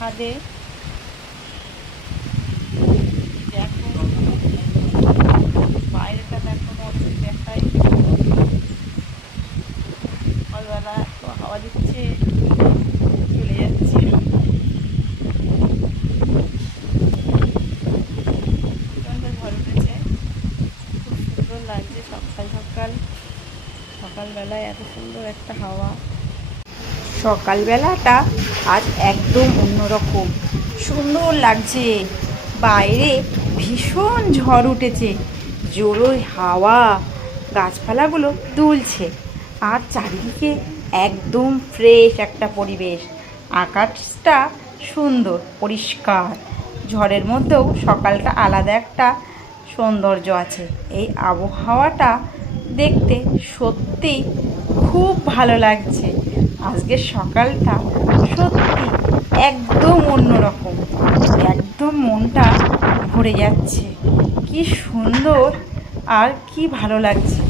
ছাদে। দেখো বাইরেটা দেখো মনে দেখাই। সকালবেলা তো হাওয়া দিচ্ছে, চলে যাচ্ছে। প্রচণ্ড ঝড় উঠেছে, খুব সুন্দর লাগছে সকাল সকাল। সকালবেলায় এত সুন্দর একটা হাওয়া। সকালবেলাটা আজ একদম অন্যরকম, সুন্দর লাগছে। বাইরে ভীষণ ঝড় উঠেছে, জোরে হাওয়া, গাছপালাগুলো দুলছে, আর চারিদিকে একদম ফ্রেশ একটা পরিবেশ। আকাশটা সুন্দর পরিষ্কার, ঝড়ের মধ্যেও সকালটা আলাদা একটা সৌন্দর্য আছে। এই আবহাওয়াটা দেখতে সত্যি খুব ভালো লাগছে। আজকের সকালটা সত্যি একদম অন্যরকম, একদম মনটা ভরে যাচ্ছে। কি সুন্দর আর কি ভালো লাগছে।